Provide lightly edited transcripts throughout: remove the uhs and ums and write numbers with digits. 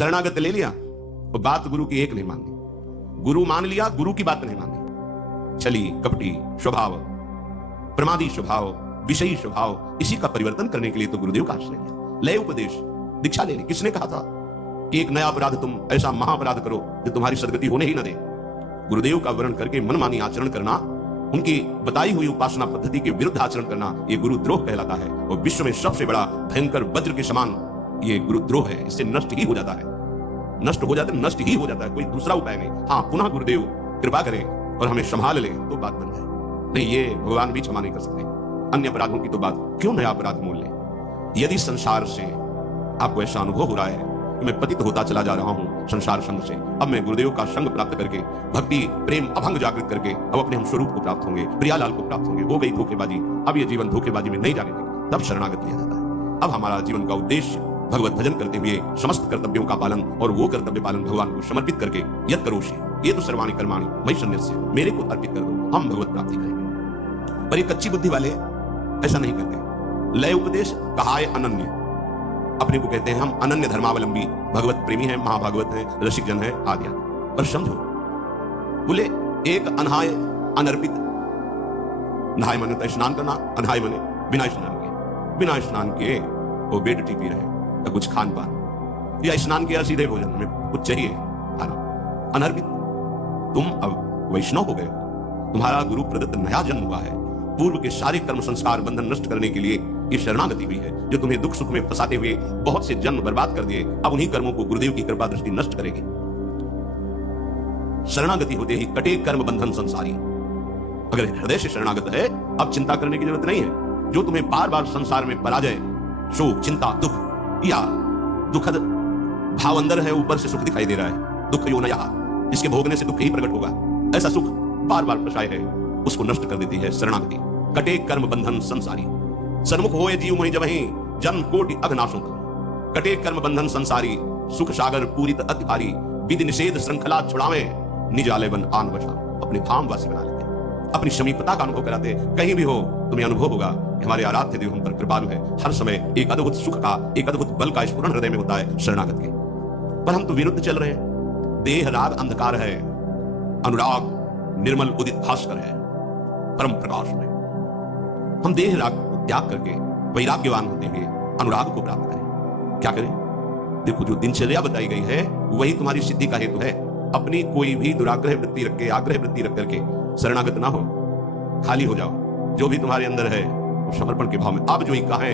शरणागत ले लिया तो बात गुरु की एक नहीं मानी, गुरु मान लिया, गुरु की बात नहीं मानी, छली कपटी स्वभाव, प्रमादी स्वभाव, विषयी स्वभाव, इसी का परिवर्तन करने के लिए तो गुरुदेव का आश्रय लिया। लय उपदेश, दीक्षा ले ली। किसने कहा था कि एक नया अपराध तुम ऐसा महाअपराध करो जो तुम्हारी सदगति होने ही न दे? गुरुदेव का वर्ण करके मनमानी आचरण करना, उनकी बताई हुई उपासना पद्धति के विरुद्ध आचरण करना, ये गुरुद्रोह कहलाता है। और विश्व में सबसे बड़ा भयंकर वज्र के समान ये गुरुद्रोह है। इससे नष्ट ही हो जाता है, नष्ट हो जाता है, नष्ट ही हो जाता है, कोई दूसरा उपाय नहीं। हाँ, पुनः गुरुदेव कृपा करें और हमें संभाल ले तो बात बन जाए। नहीं, ये भगवान भी क्षमा नहीं कर सकते। अन्य अपराधों की तो बात, क्यों नया अपराध मोल ले? यदि संसार से आपको ऐसा अनुभव हो रहा है कि मैं पतित होता चला जा रहा हूं संसार संग से, अब मैं गुरुदेव का संग प्राप्त करके भक्ति प्रेम अभंग जागृत करके अब अपने हम स्वरूप को प्राप्त होंगे, प्रियालाल को प्राप्त होंगे, हो गई धोखेबाजी, अब ये जीवन धोखेबाजी में नहीं जाने देंगे, तब शरणागत लिया जाता है। अब हमारा जीवन का उद्देश्य भगवत भजन करते हुए समस्त कर्तव्यों का पालन, और वो कर्तव्य पालन भगवान को समर्पित करके यत् करोषि ये तो सर्वाणि कर्माणि मयि सन्न्यस्य, मेरे को अर्पित कर दो, हम भगवत प्राप्ति करेंगे। पर ये कच्ची बुद्धि वाले ऐसा नहीं करते। लय उपदेश कहाय अनन्य, अपने को कहते हैं हम अनन्य धर्मावलंबी, भगवत प्रेमी हैं, महाभागवत हैं, रसिक जन है आदि। पर समझो, बोले एक अनहाय अनर्पित, नहाय माने तो स्नान करना, अनहाय माने बिना स्नान के, बिना स्नान के वो बेड टी पी रहे या कुछ खान पान, या स्नान किया सीधे भोजन, हमें कुछ चाहिए खाना। अनर्पित, तुम अब वैष्णव हो गए हो, तुम्हारा गुरु प्रदत्त नया जन्म हुआ है, पूर्व के सारे कर्म संस्कार बंधन नष्ट करने के लिए ये शरणागति हुई है, जो तुम्हें दुख सुख में फंसाते हुए बहुत से जन्म बर्बाद कर दिए। अब उन्हीं कर्मों को गुरुदेव की कृपा दृष्टि नष्ट करेगी। शरणागति होते ही कटे कर्म बंधन संसारी। अगर हृदय से शरणागत है, अब चिंता करने की जरूरत नहीं है। जो तुम्हें बार बार संसार में पराजय, शोक, चिंता, दुख या दुखद भाव अंदर है, ऊपर से सुख दिखाई दे रहा है, दुख यो नया, इसके भोगने से दुख ही प्रकट होगा, ऐसा सुख बार बार फंसाए है, उसको नष्ट कर देती है शरणागति। कटे कर्म बंधन संसारी, सन्मुख होए जीव मोहि जबहि जन्म कोटि अघनाशों तक। कटे कर्म बंधन संसारी, सुख सागर पूरित अति भारी, विधि निषेध श्रृंखला छुड़ावे, निज आलयवन आन बसा। अपने धाम वासी बना लेते, अपनी समीपता का अनुभव कराते। कहीं भी हो तुम्हें अनुभव होगा कि हमारे आराध्य देव हम पर कृपालु है। हर समय एक अद्भुत सुख का, एक अद्भुत बल का स्फुरण हृदय में होता है शरणागत के। पर हम तो विरुद्ध चल रहे हैं। देह राग अंधकार है, अनुराग निर्मल उदित भास्कर है परम प्रकाश में। हम देह राग को त्याग करके वैराग्यवान होते हुए अनुराग को प्राप्त करें। क्या करें? देखो, जो दिनचर्या बताई गई है वही तुम्हारी सिद्धि का हेतु है। अपनी कोई भी दुराग्रह वृत्ति रख के, आग्रह वृत्ति रख करके शरणागत ना हो, खाली हो जाओ। जो भी तुम्हारे अंदर है वो समर्पण के भाव में। अब जो ही कहे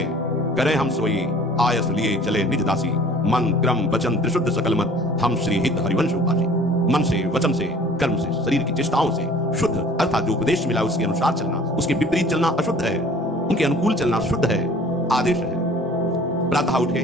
करें हम सोई, आयस लिए चले निज दासी, मन क्रम वचन त्रिशुद्ध सकल मत, हम श्री हित हरिवंश उपासी। मन से, वचन से, कर्म से, शरीर की चेष्टाओं से शुद्ध, अर्थात जो उपदेश मिला उसके अनुसार चलना, उसके विपरीत चलना अशुद्ध है, उनके अनुकूल चलना शुद्ध है, आदेश है। प्रातः उठे,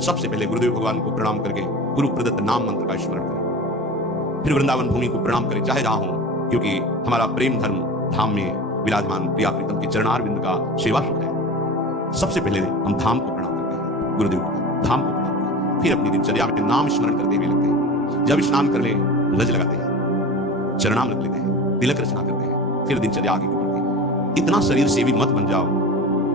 सबसे पहले गुरुदेव भगवान को प्रणाम करके गुरु प्रदत्त नाम मंत्र का स्मरण करें। फिर वृंदावन भूमि को प्रणाम करें, चाहे जहां हो, क्योंकि हमारा प्रेम धर्म धाम में विराजमान प्रिया प्रीतम के चरणारविंद का सेवा सुख है। सबसे पहले हम धाम को प्रणाम करते हैं, गुरुदेव को धाम को प्रणाम करते, फिर अपनी दिनचर्या में नाम स्मरण करते हुए लगते हैं। जब स्नान कर ले लज लगाते हैं, चरणामृत लेते हैं, तिलक रचना करते हैं, फिर दिनचर्या आगे बढ़ती है। इतना शरीर सेवी मत बन जाओ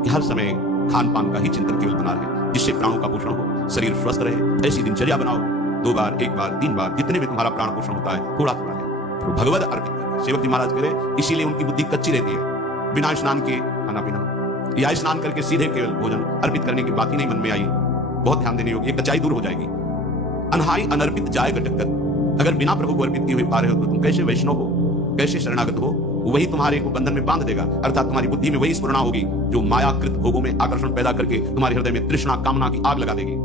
कि हर समय खान पान का ही चिंतन केवल बना रहे, जिससे प्राणों का पोषण हो, शरीर स्वस्थ रहे। ऐसी दिनचर्या बनाओ, 2 बार, 1 बार, 3 बार, जितने भी तुम्हारा प्राण पोषण होता है थोड़ा थोड़ा है, तो भगवत अर्पित करें। सेवक जी महाराज करें, इसीलिए उनकी बुद्धि कच्ची रहती है। बिना स्नान के खाना पीना, या स्नान करके सीधे केवल भोजन अर्पित करने की बात ही नहीं मन में आई, बहुत ध्यान देने योग्य, कच्चाई दूर हो जाएगी। अनहाई अनर्पित जाए गटक, अगर बिना प्रभु को अर्पित किए हुए पा रहे हो तो तुम कैसे वैष्णव हो, कैसे शरणागत हो? वही तुम्हारे को बंधन में बांध देगा, अर्थात तुम्हारी बुद्धि में वही स्फुरणा होगी जो मायाकृत भोगों में आकर्षण पैदा करके तुम्हारे हृदय में तृष्णा कामना की आग लगा देगी।